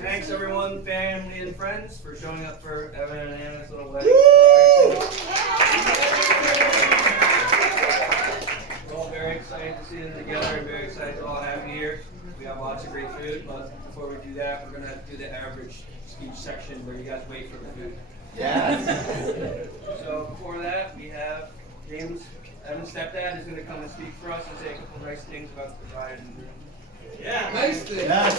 Thanks everyone, family and friends, for showing up for Evan and Anna's little wedding celebration. We're all very excited to see them together and very excited to all have you here. We have lots of great food, but before we do that, we're going to do the average speech section where you guys wait for the food. Yes. So before that, we have James, Evan's stepdad, is going to come and speak for us and say a couple nice things about the bride and groom. Yeah, nice thing. Yes.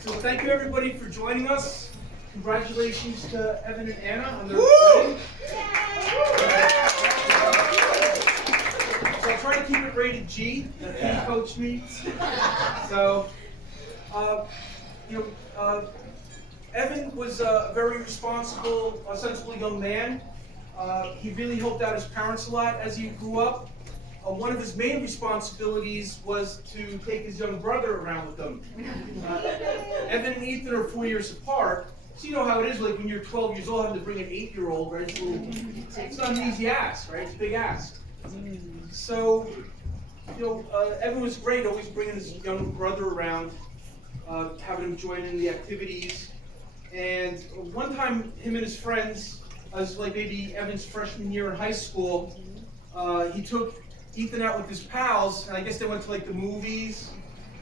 So thank you everybody for joining us. Congratulations to Evan and Anna on their wedding. So I'll try to keep it rated G. The P coach me. So, Evan was a very responsible, sensible young man. He really helped out his parents a lot as he grew up. One of his main responsibilities was to take his young brother around with him. Evan and Ethan are 4 years apart, so you know how it is, like when you're 12 years old having to bring an 8-year-old, right? It's not an easy ask, right? It's a big ask. So, Evan was great, always bringing his young brother around, having him join in the activities. And one time, him and his friends, as like maybe Evan's freshman year in high school, he took Ethan out with his pals, and I guess they went to like the movies,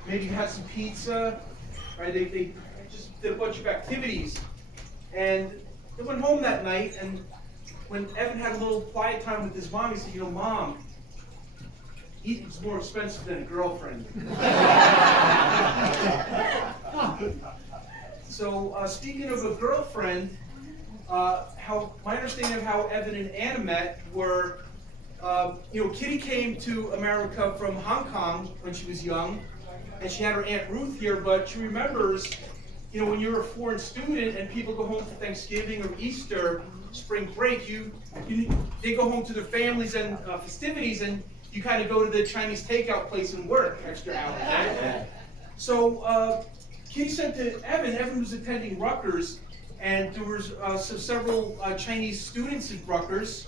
maybe had some pizza, right? They just did a bunch of activities. And they went home that night, and when Evan had a little quiet time with his mom, he said, Mom, Ethan's more expensive than a girlfriend. So speaking of a girlfriend, my understanding of how Evan and Anna met were, Kitty came to America from Hong Kong when she was young, and she had her Aunt Ruth here, but she remembers, when you're a foreign student and people go home for Thanksgiving or Easter, spring break, they go home to their families and festivities, and you kind of go to the Chinese takeout place and work extra hours, right? So Kitty said to Evan was attending Rutgers, and there was several Chinese students at Rutgers,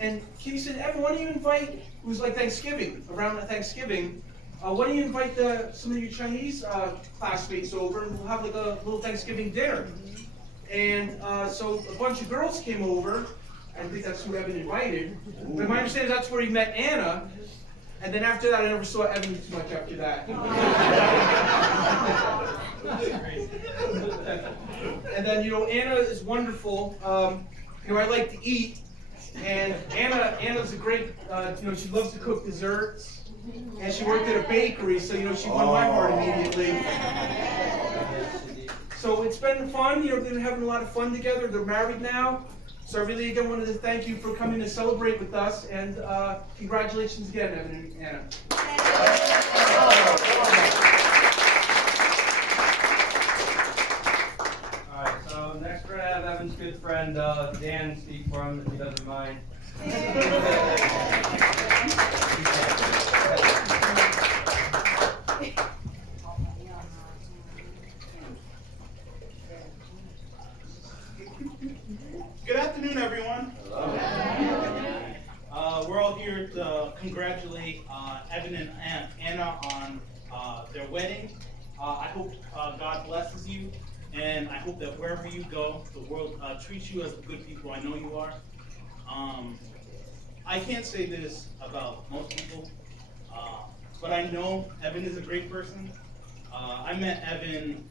and Kitty said, Evan, why don't you invite, it was like Thanksgiving, around Thanksgiving, why don't you invite some of your Chinese classmates over, and we'll have like a little Thanksgiving dinner. And so a bunch of girls came over. I think that's who Evan invited. But my understanding is that's where he met Anna. And then after that, I never saw Evan too much after that. And then, Anna is wonderful. I like to eat. And Anna's a great, she loves to cook desserts. and she worked at a bakery, so she won my heart immediately. So it's been fun, they've been having a lot of fun together. They're married now. So I really again wanted to thank you for coming to celebrate with us, and congratulations again, Evan and Anna. Alright, so next we're gonna have Evan's good friend Dan speak for him if he doesn't mind. Good afternoon, everyone. We're all here to congratulate Evan and Anna on their wedding. I hope God blesses you, and I hope that wherever you go, the world treats you as the good people I know you are. I can't say this about most people, but I know Evan is a great person. I met Evan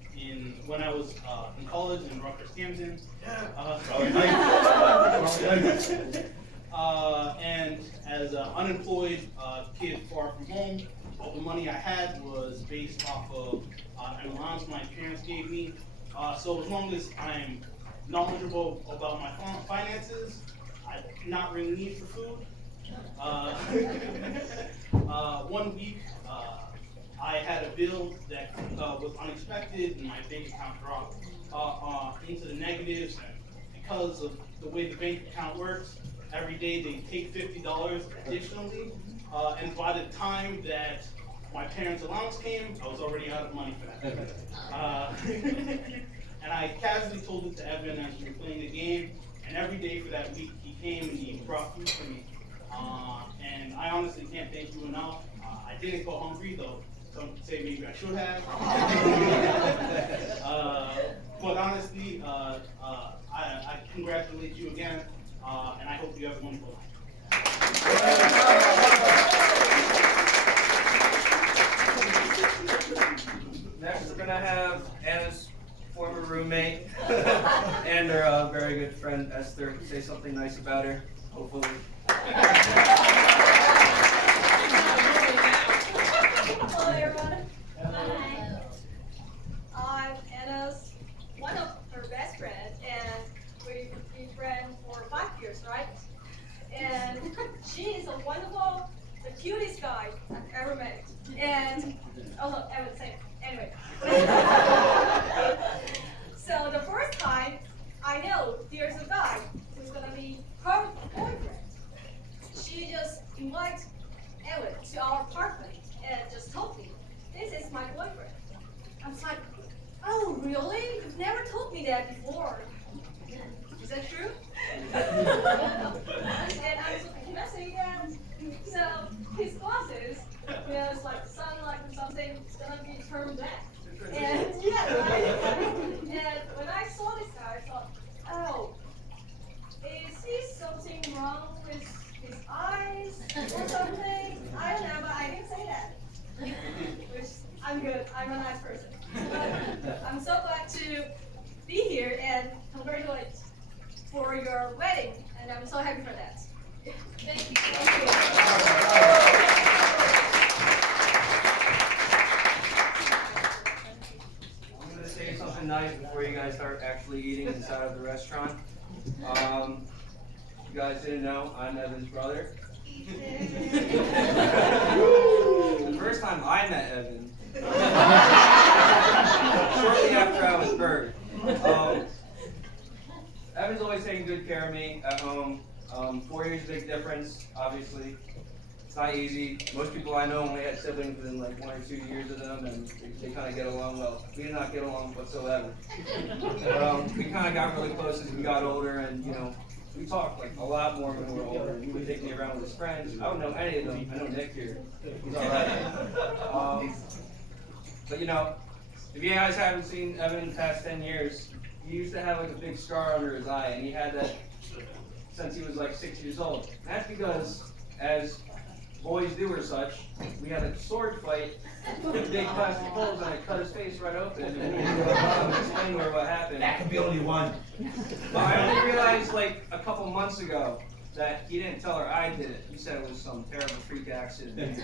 when I was in college in Rutgers, Camden. And as an unemployed kid far from home, all the money I had was based off of an allowance my parents gave me. So as long as I'm knowledgeable about my finances, I not really need for food. One week, I had a bill that was unexpected, and my bank account dropped into the negatives. And because of the way the bank account works, every day they take $50 additionally. And by the time that my parents' allowance came, I was already out of money for that. And I casually told it to Evan as we were playing the game. And every day for that week, he came and he brought food for me. And I honestly can't thank you enough. I didn't go hungry, though. Some say maybe I should have. But honestly, I congratulate you again, and I hope you have a wonderful life. Next, we're gonna have Anna's former roommate and her very good friend Esther say something nice about her, hopefully. Hello, everyone. Hi. I'm Anna's one of her best friends, and we've been friends for 5 years, right? And she is a wonderful, the cutest guy I've ever met. And oh look, I would say anyway. So the first time I know there's a guy who's gonna be her boyfriend, she just invites Evan to our apartment and just told me, this is my boyfriend. I was like, oh really? You've never told me that before. Is that true? And I was like, can I say that? So his glasses was like sunlight or something, it's gonna be turned black. And yeah, right? And when I saw this guy, I thought, oh, is he something wrong with his eyes or something? I don't know, but I didn't say that. Which, I'm good, I'm a nice person. But I'm so glad to be here and congratulate for your wedding, and I'm so happy for that. Thank you. Thank you. I'm gonna say something nice before you guys start actually eating inside of the restaurant. You guys didn't know, I'm Evan's brother. The first time I met Evan, shortly after I was birthed, Evan's always taking good care of me at home. 4 years, big difference, obviously. It's not easy. Most people I know only had siblings within like 1 or 2 years of them, and they kind of get along well. We did not get along whatsoever. But, we kind of got really close as we got older, and we talked like a lot more when we were older. He would take me around with his friends. I don't know any of them. I know Nick here. He's all right. But if you guys haven't seen Evan in the past 10 years, he used to have like a big scar under his eye, and he had that since he was like 6 years old. And that's because, as boys do or such, we had a sword fight with big plastic holes, and I cut his face right open. And he explained what happened. That could be only one. But I only realized like a couple months ago that he didn't tell her I did it. He said it was some terrible freak accident or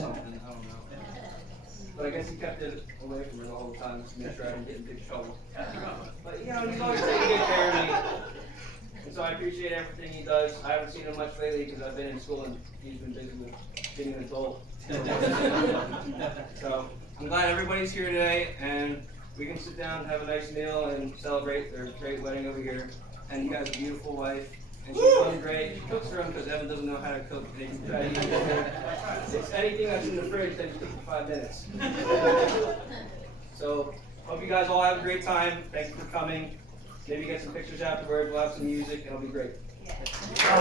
something, I don't know. But I guess he kept it away from her the whole time to make sure I didn't get in big trouble. But you know, he's always taking good care of me. And so I appreciate everything he does. I haven't seen him much lately because I've been in school and he's been busy with being an adult. So I'm glad everybody's here today and we can sit down and have a nice meal and celebrate their great wedding over here. And you guys have a beautiful wife. And she's done great. She cooks for him because Evan doesn't know how to cook. They can try to eat it. It's anything that's in the fridge that you cook for 5 minutes. So hope you guys all have a great time. Thank you for coming. Maybe get some pictures afterwards. We'll have some music. It'll be great. Yeah.